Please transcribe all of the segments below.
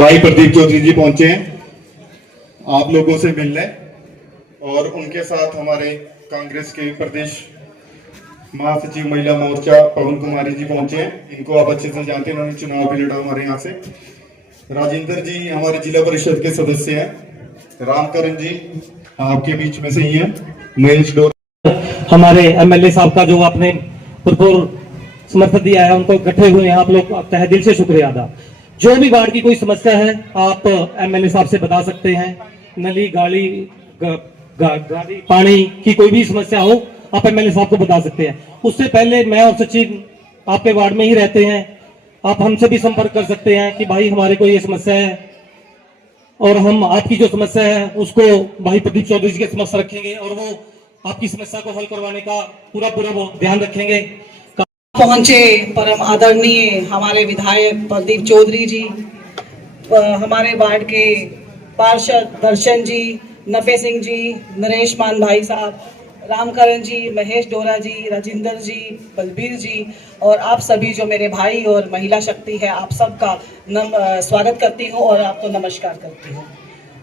भाई प्रदीप चौधरी जी पहुंचे हैं आप लोगों से मिलने, और उनके साथ हमारे कांग्रेस के प्रदेश महासचिव महिला मोर्चा पवन कुमारी जी पहुंचे हैं। इनको आप अच्छे से जानते हैं, उन्होंने चुनाव भी लड़ा हमारे यहाँ से। राजेंद्र जी हमारे जिला परिषद के सदस्य हैं। रामकरण जी आपके बीच में से ही हैं। महेश डोर हमारे एमएलए साहब का जो आपने भरपूर समर्थन दिया है, उनको इकट्ठे हुए हैं आप लोग, तहे दिल से शुक्रिया अदा। जो भी वार्ड की कोई समस्या है आप एमएलए साहब से बता सकते हैं। नली गाड़ी गाड़ी पानी की कोई भी समस्या हो आप एमएलए साहब को बता सकते हैं। उससे पहले मैं और सचिव आपके वार्ड में ही रहते हैं, आप हमसे भी संपर्क कर सकते हैं कि भाई हमारे को ये समस्या है, और हम आपकी जो समस्या है उसको भाई प्रदीप चौधरी जी के समक्ष रखेंगे और वो आपकी समस्या को हल करवाने का पूरा वो ध्यान रखेंगे। पहुंचे परम आदरणीय हमारे विधायक प्रदीप चौधरी जी, हमारे वार्ड के पार्षद दर्शन जी, नफे सिंह जी, नरेश मान भाई साहब, रामकरण जी, महेश डोरा जी, राजेंद्र जी, बलबीर जी, और आप सभी जो मेरे भाई और महिला शक्ति है, आप सबका स्वागत करती हूँ और आपको नमस्कार करती हूँ।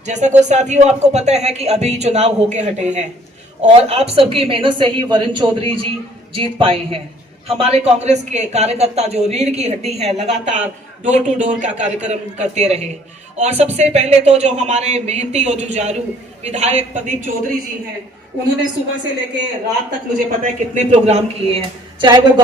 जैसा कुछ साथियों आपको पता है कि अभी चुनाव होके हटे हैं और आप सबकी मेहनत से ही वरुण चौधरी जी जीत पाए हैं। हमारे कांग्रेस के कार्यकर्ता जो रीढ़ की हड्डी है, लगातार डोर टू डोर का कार्यक्रम करते रहे, और सबसे पहले तो जो हमारे मेहनती और जुझारू विधायक प्रदीप चौधरी जी हैं, उन्होंने सुबह से लेके रात तक मुझे पता है कितने प्रोग्राम किए हैं, चाहे वो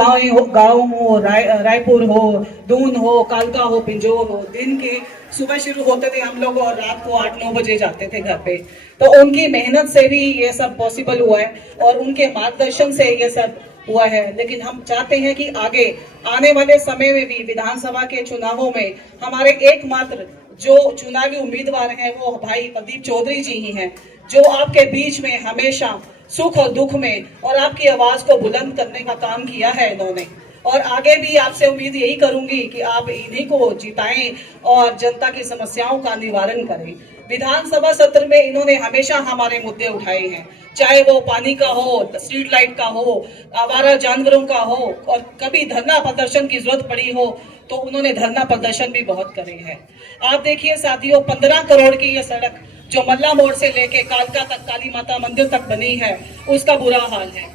गाँव हो, रायपुर हो, दून हो, कालका हो, पिंजौर हो। दिन के सुबह शुरू होते थे हम लोग और रात को 8-9 बजे जाते थे घर पे। तो उनकी मेहनत से भी ये सब पॉसिबल हुआ है और उनके मार्गदर्शन से ये सब हुआ है। लेकिन हम चाहते हैं कि आगे आने वाले समय में भी विधानसभा के चुनावों में हमारे एकमात्र जो चुनावी उम्मीदवार हैं वो भाई प्रदीप चौधरी जी ही हैं, जो आपके बीच में हमेशा सुख और दुख में और आपकी आवाज को बुलंद करने का काम किया है इन्होंने। और आगे भी आपसे उम्मीद यही करूंगी कि आप इन्हीं को जिताएं और जनता की समस्याओं का निवारण करें। विधानसभा सत्र में इन्होंने हमेशा हमारे मुद्दे उठाए हैं, चाहे वो पानी का हो, स्ट्रीट लाइट का हो, आवारा जानवरों का हो, और कभी धरना प्रदर्शन की जरूरत पड़ी हो तो उन्होंने धरना प्रदर्शन भी बहुत करे हैं। आप देखिए साथियों, 15 करोड़ की ये सड़क जो मल्ला मोड़ से लेके कालका तक, काली माता मंदिर तक बनी है, उसका बुरा हाल है।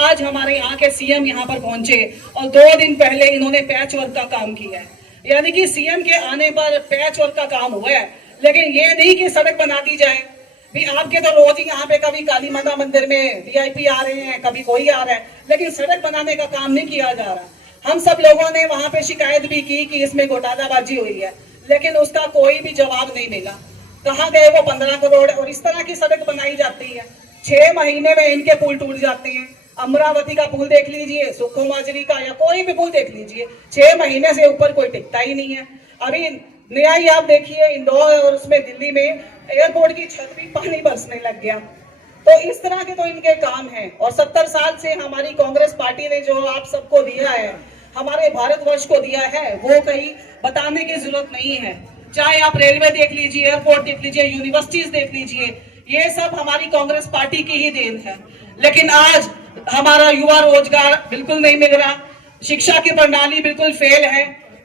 आज हमारे यहाँ के सीएम यहाँ पर पहुंचे और 2 दिन पहले इन्होंने पैच वर्क का काम किया है, यानी कि सीएम के आने पर पैच वर्क का काम हुआ है। लेकिन ये नहीं कि सड़क बना दी जाए। भी आपके तो रोज ही यहाँ पे कभी काली माता मंदिर में वीआईपी आ रहे हैं, कभी कोई आ रहा है, लेकिन सड़क बनाने का काम नहीं किया जा रहा। हम सब लोगों ने वहां पे शिकायत भी की कि इसमें घोटालाबाजी हुई है, लेकिन उसका कोई भी जवाब नहीं मिला। कहाँ गए वो 15 करोड़? और इस तरह की सड़क बनाई जाती है, 6 महीने में इनके पुल टूट जाते हैं। अमरावती का पुल देख लीजिए, सुखो माजरी का, या कोई भी पुल देख लीजिए, 6 महीने से ऊपर कोई टिकता ही नहीं है। अभी नया ही आप देखिए इंदौर और उसमें दिल्ली में एयरपोर्ट की छत भी पानी बरसने लग गया। तो इस तरह के तो इनके काम हैं। और 70 साल से हमारी कांग्रेस पार्टी ने जो आप सबको दिया है, हमारे भारतवर्ष को दिया है, वो कहीं बताने की जरूरत नहीं है। चाहे आप रेलवे देख लीजिए, एयरपोर्ट देख लीजिए, यूनिवर्सिटीज देख लीजिए, ये सब हमारी कांग्रेस पार्टी की ही देन है। लेकिन आज हमारा युवा रोजगार बिल्कुल नहीं मिल रहा, शिक्षा की प्रणाली बिल्कुल फेल है।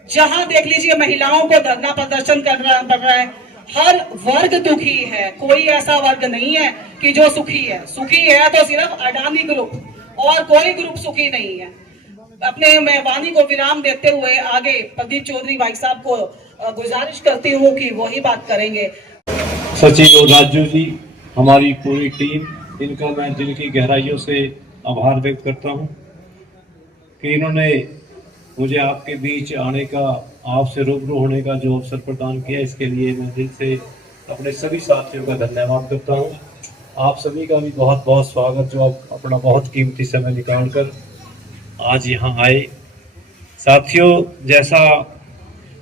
जहां देख लीजिए महिलाओं को धरना प्रदर्शन करना पड़ रहा है। हर वर्ग दुखी है, कोई ऐसा वर्ग नहीं है कि जो सुखी है। सुखी है तो सिर्फ अडानी ग्रुप, और कोई ग्रुप सुखी नहीं है। अपने मैं वाणी को विराम देते हुए आगे प्रदीप चौधरी भाई साहब को गुजारिश करती हूँ कि वही बात करेंगे। सचिव और राजू जी, हमारी पूरी टीम, इनका मैं दिल की गहराइयों से आभार व्यक्त करता हूँ कि इन्होंने मुझे आपके बीच आने का, आपसे रूबरू होने का जो अवसर प्रदान किया, इसके लिए मैं दिल से अपने सभी साथियों का धन्यवाद करता हूँ। आप सभी का भी बहुत बहुत स्वागत, जो आप अपना बहुत कीमती समय निकालकर आज यहाँ आए। साथियों, जैसा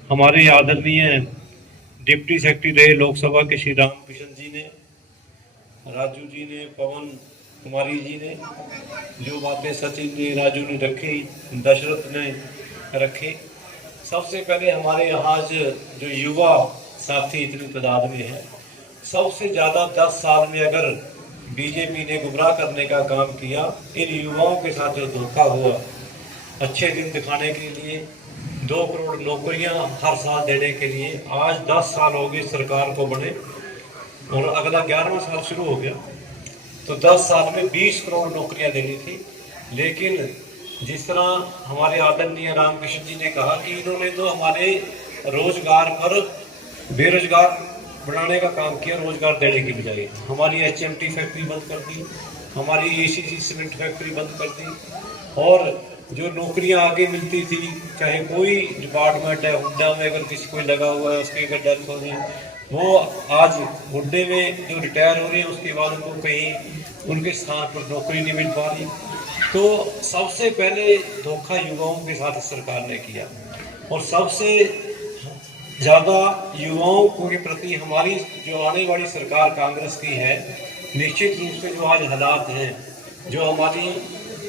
हमारे आदरणीय डिप्टी सेक्रेटरी रहे लोकसभा के श्री रामकृष्ण जी ने, राजू जी ने, पवन कुमारी जी ने जो बातें सचिन ने, राजू ने रखी, दशरथ ने रखे। सबसे पहले हमारे यहाँ जो युवा साथी इतनी तादाद में है, सबसे ज़्यादा 10 साल में अगर बीजेपी ने गुमराह करने का काम किया, इन युवाओं के साथ जो धोखा हुआ, अच्छे दिन दिखाने के लिए 2 करोड़ नौकरियां हर साल देने के लिए। आज 10 साल हो गए सरकार को बने और अगला 11वां साल शुरू हो गया, तो 10 साल में 20 करोड़ नौकरियां देनी थी। लेकिन जिस तरह हमारे आदरणीय रामकृष्ण जी ने कहा कि इन्होंने तो हमारे रोजगार पर बेरोजगार बनाने का काम किया, रोजगार देने की बजाय। हमारी HMT फैक्ट्री बंद कर दी, हमारी ACC सीमेंट फैक्ट्री बंद कर दी, और जो नौकरियां आगे मिलती थी, चाहे कोई डिपार्टमेंट है, हुड्डा में अगर किसी कोई लगा हुआ है उसकी अगर डेथ हो गई, वो आज हुड्डे में जो रिटायर हो रहे हैं उसके बाद उनको कहीं उनके स्थान पर नौकरी नहीं मिल पा रही। तो सबसे पहले धोखा युवाओं के साथ सरकार ने किया, और सबसे ज़्यादा युवाओं के प्रति हमारी जो आने वाली सरकार कांग्रेस की है, निश्चित रूप से जो आज हालात हैं, जो हमारी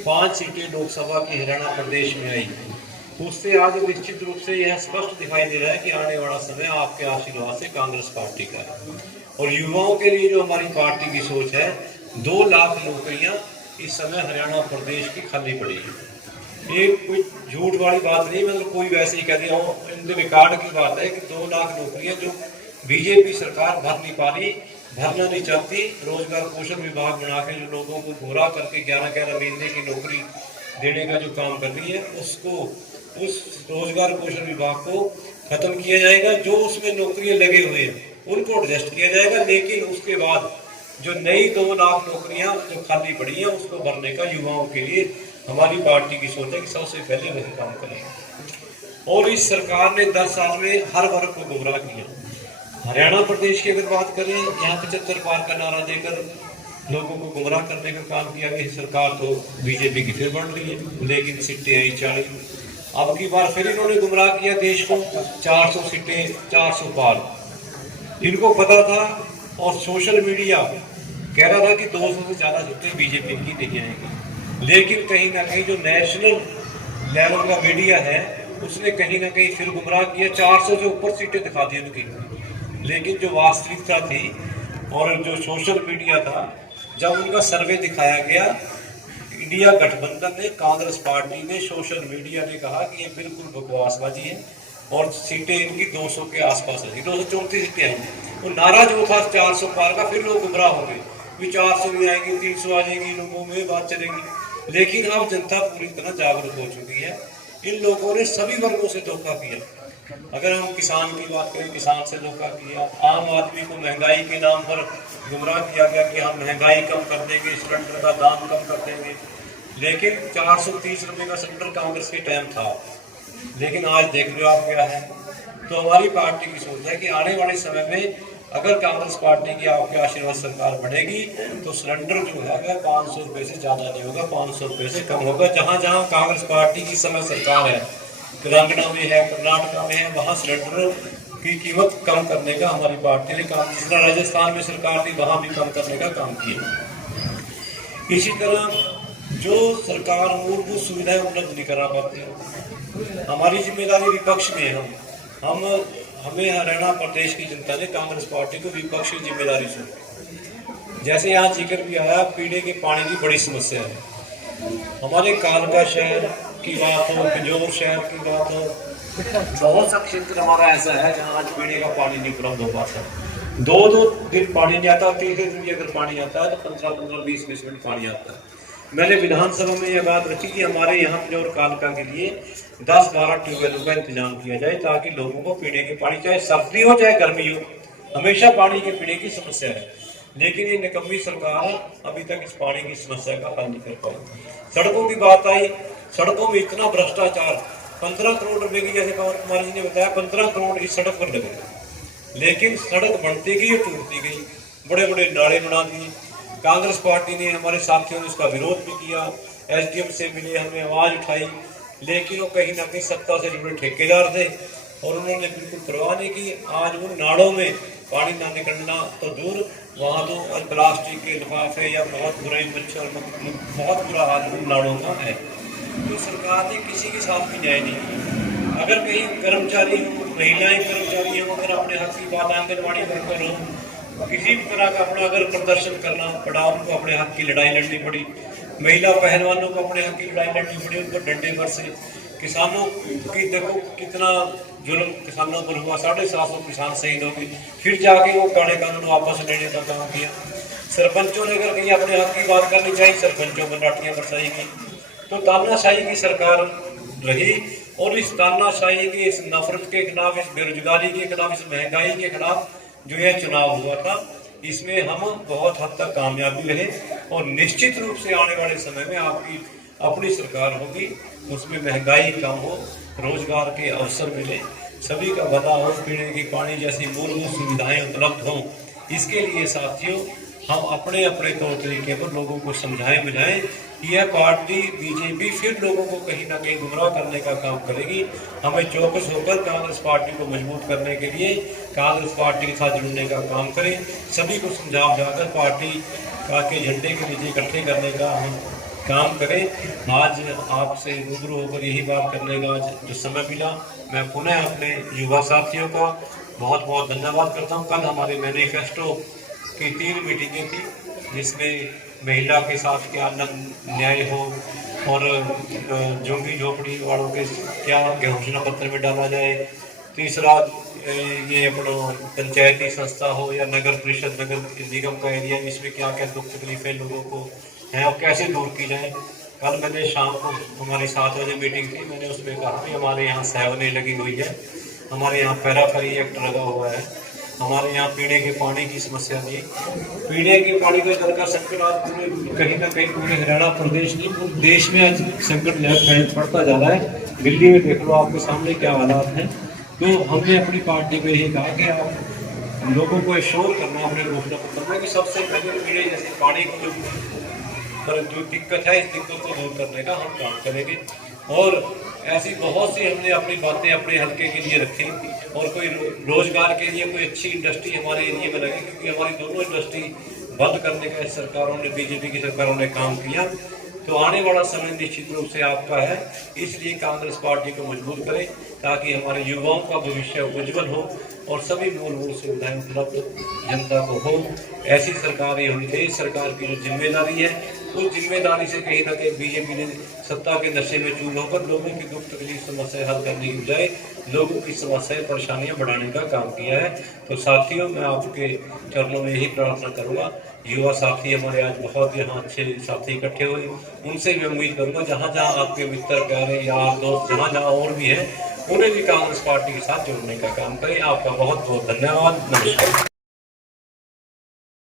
5 सीटें लोकसभा की हरियाणा प्रदेश में आई, उससे आज निश्चित रूप से यह स्पष्ट दिखाई दे रहा है कि आने वाला समय आपके आशीर्वाद से कांग्रेस पार्टी का है। और युवाओं के लिए जो हमारी पार्टी की सोच है, 2 लाख नौकरियां इस समय हरियाणा प्रदेश की खाली पड़ी है। ये कोई झूठ वाली बात नहीं, मतलब कोई वैसे ही कह दिया, इन रिकॉर्ड की बात है कि 2 लाख नौकरियां जो बीजेपी सरकार भर नहीं पा रही, भरना नहीं चाहती, रोजगार कौशल विभाग बना के जो लोगों को गोरा करके 11-11 महीने की नौकरी देने का जो काम कर रही है, उसको, उस रोजगार कौशल विभाग को खत्म किया जाएगा। जो उसमें नौकरियां लगे हुए हैं उनको एडजस्ट किया जाएगा, लेकिन उसके बाद जो नई 2 लाख नौकरियां जो खाली पड़ी हैं उसको भरने का युवाओं के लिए हमारी पार्टी की सोच है कि सबसे पहले वही काम करेंगे। और इस सरकार ने 10 साल में हर वर्ग को गुमराह किया। हरियाणा प्रदेश की अगर बात करें, यहाँ 75 पार का नारा देकर लोगों को गुमराह करने का काम किया कि सरकार तो बीजेपी की फिर बढ़ रही है, लेकिन सीटें आई 40। अब की बार फिर इन्होंने गुमराह किया देश को, 400 सीटें, 400 पार। इनको पता था, और सोशल मीडिया कह रहा था कि 200 से ज़्यादा सीटें बीजेपी की नहीं आएंगी, लेकिन कहीं ना कहीं जो नेशनल लेवल का मीडिया है उसने कहीं ना कहीं फिर गुमराह किया, 400 से ऊपर सीटें दिखा दी उनकी। लेकिन जो वास्तविकता थी और जो सोशल मीडिया था, जब उनका सर्वे दिखाया गया, इंडिया गठबंधन ने, कांग्रेस पार्टी ने, सोशल मीडिया ने कहा कि ये बिल्कुल बकवासबाजी है और सीटें इनकी 200 के आसपास है, 234 सीटें हैं। तो नारा जो था 400 पार का, फिर लोग गुमराह हो गए कि 400 में आएंगी, 300 आ जाएंगी, लोगों में बात चलेगी। लेकिन अब जनता पूरी तरह जागरूक हो चुकी है। इन लोगों ने सभी वर्गों से धोखा किया। अगर हम किसान की बात करें, किसान से धोखा किया, आम आदमी को महंगाई के नाम पर गुमराह किया गया कि हम महंगाई कम कर देंगे, सिलेंडर का दाम कम कर देंगे। लेकिन 430 रुपये का सिलेंडर कांग्रेस के टाइम था, लेकिन आज देख लो आप क्या है। तो हमारी पार्टी की सोच है कि आने वाले समय में अगर कांग्रेस पार्टी की आपके आशीर्वाद सरकार बढ़ेगी तो सिलेंडर जो है 500 रुपये से ज़्यादा नहीं होगा, 500 रुपये से कम होगा। जहाँ जहाँ कांग्रेस पार्टी की समय सरकार है, तेलंगाना में है, कर्नाटक में है, वहाँ सिलेंडर की कीमत कम करने का हमारी पार्टी ने काम, जिस तरह राजस्थान में सरकार थी वहाँ भी कम करने का काम किया। इसी तरह जो सरकार मूलभूत सुविधाएं उपलब्ध नहीं करा पाती, हमारी जिम्मेदारी विपक्ष में है। हमें हरियाणा प्रदेश की जनता ने कांग्रेस पार्टी को विपक्ष की जिम्मेदारी सौंपी। जैसे यहाँ जिक्र भी आया, पीने के पानी की बड़ी समस्या है। हमारे कालका शहर की बात हो, पिंजौर शहर की बात हो, बहुत सा क्षेत्र हमारा ऐसा है जहाँ आज पीने का पानी नहीं उपलब्ध हो पाता। 2-2 दिन पानी नहीं आता, तीसरे दिन भी अगर पानी आता है तो 15-15, 20-20 मिनट पानी आता है। मैंने विधानसभा में यह बात रखी कि हमारे यहाँ पिंजौर कालका के लिए 10-12 ट्यूबवेलों का इंतजाम किया जाए, ताकि लोगों को पीने के पानी, चाहे सर्दी हो चाहे गर्मी हो, हमेशा पानी के पीने की समस्या है। लेकिन ये निकम्मी सरकार अभी तक इस पानी की समस्या का हल नहीं कर पाई। सड़कों की बात आई, सड़कों में इतना भ्रष्टाचार, 15 करोड़ रुपए की, जैसे पवन कुमार जी ने बताया, 15 करोड़ इस सड़क पर लगे, लेकिन सड़क बनती गई और टूटती गई, बड़े बड़े नाले बना दिए। कांग्रेस पार्टी ने, हमारे साथियों ने उसका विरोध भी किया, SDM से मिले, हमने आवाज़ उठाई, लेकिन वो कहीं ना कहीं सत्ता से जुड़े ठेकेदार थे और उन्होंने बिल्कुल परवाह नहीं की। आज उन नालों में पानी ना निकलना तो दूर, वहाँ तो प्लास्टिक के लिफाफे या बहुत बुरे मच्छर, बहुत बुरा हाल उन नालों का है। तो सरकार ने किसी के साथ भी न्याय नहीं किया। अगर कहीं कर्मचारी हो, महिलाएं कर्मचारी हो, अगर अपने हक की बात, आंगनबाड़ी वर्कर हो, किसी भी तरह का अपना अगर प्रदर्शन करना पड़ा, उनको अपने हक की लड़ाई लड़नी पड़ी, महिला पहलवानों को अपने हक की लड़ाई लड़नी पड़ी, उनको डंडे बरसे, किसानों की देखो कितना जुल्म किसानों पर हुआ, 750 किसान शहीद हो गए, फिर जाके वो काले कानून वापस लेने का काम किया। सरपंचों ने अगर कहीं अपने हक की बात करनी चाहिए, सरपंचों पर लाठियां बरसाई गई। तो तानाशाही की सरकार रही और इस तानाशाही की, इस नफरत के खिलाफ, इस बेरोजगारी के खिलाफ, इस महंगाई के खिलाफ जो यह चुनाव हुआ था, इसमें हम बहुत हद तक कामयाबी रहे और निश्चित रूप से आने वाले समय में आपकी अपनी सरकार होगी, उसमें महंगाई कम हो, रोजगार के अवसर मिले, सभी का भला हो, पीने की पानी जैसी मूलभूत सुविधाएं उपलब्ध हों। इसके लिए साथियों हम अपने अपने तौर तरीके पर लोगों को समझाएं बुझाएं कि यह पार्टी बीजेपी फिर लोगों को कहीं ना कहीं गुमराह करने का काम करेगी। हमें चौकस होकर कांग्रेस पार्टी को मजबूत करने के लिए कांग्रेस पार्टी के साथ जुड़ने का काम करें, सभी को समझा बुझाकर पार्टी के झंडे के नीचे इकट्ठे करने का हम काम करें। आज आपसे रूबरू होकर यही बात करने का आज जो समय मिला, मैं पुनः अपने युवा साथियों का बहुत बहुत धन्यवाद करता हूँ। कल हमारे मैनिफेस्टो की 3 मीटिंगें थी, जिसमें महिला के साथ क्या न्याय हो और झुग्गी झोपड़ी वालों के क्या घोषणा पत्र में डाला जाए, तीसरा ये अपना पंचायती संस्था हो या नगर परिषद नगर निगम का एरिया, इसमें क्या क्या दुख तकलीफें लोगों को हैं और कैसे दूर की जाए। कल मैंने शाम को हमारी 7 बजे मीटिंग थी, मैंने उसमें कहा कि हमारे यहाँ सेवनें लगी हुई है, हमारे यहाँ पैराफरी एक्ट लगा हुआ है, हमारे यहाँ पीने के पानी की समस्या थी। पीने के पानी का इधर का संकट आज पूरे कहीं ना कहीं पूरे हरियाणा प्रदेश नहीं पूरे देश में आज संकट फैल पड़ता जा रहा है। दिल्ली में देख लो आपके सामने क्या हालात हैं। तो हमने अपनी पार्टी को यही कहा कि आप लोगों को एश्योर करना अपने घोषणा पत्र में कि सबसे पहले पीने जैसे पानी की जो दिक्कत है, इस दिक्कत को दूर करने का हम काम करेंगे। और ऐसी बहुत सी हमने अपनी बातें अपने हल्के के लिए रखी और कोई रोजगार के लिए कोई अच्छी इंडस्ट्री हमारे एरिया में लगे, क्योंकि हमारी दोनों इंडस्ट्री बंद करने का सरकारों ने, बीजेपी की सरकारों ने काम किया। तो आने वाला समय निश्चित रूप से आपका है, इसलिए कांग्रेस पार्टी को मजबूत करें ताकि हमारे युवाओं का भविष्य उज्जवल हो और सभी मूलभूत सुविधाएं उपलब्ध जनता को हो। ऐसी सरकार ही होनी चाहिए। सरकार की जो जिम्मेदारी है, उस जिम्मेदारी से कहीं ना कहीं बीजेपी ने सत्ता के नशे में चूर होकर लोगों की दुख तकलीफ समस्या हल करने की बजाय लोगों की समस्याएं परेशानियां बढ़ाने का काम किया है। तो साथियों, मैं आपके चरणों में यही प्रार्थना करूंगा, युवा साथी हमारे आज बहुत यहाँ अच्छे साथी इकट्ठे हुए, उनसे मैं उम्मीद करूंगा जहाँ जहाँ आपके मित्र प्यारे यार दोस्त जहाँ जहाँ और भी हैं, उन्हें भी कांग्रेस पार्टी के साथ जोड़ने का काम करें। आपका बहुत बहुत धन्यवाद। नमस्कार।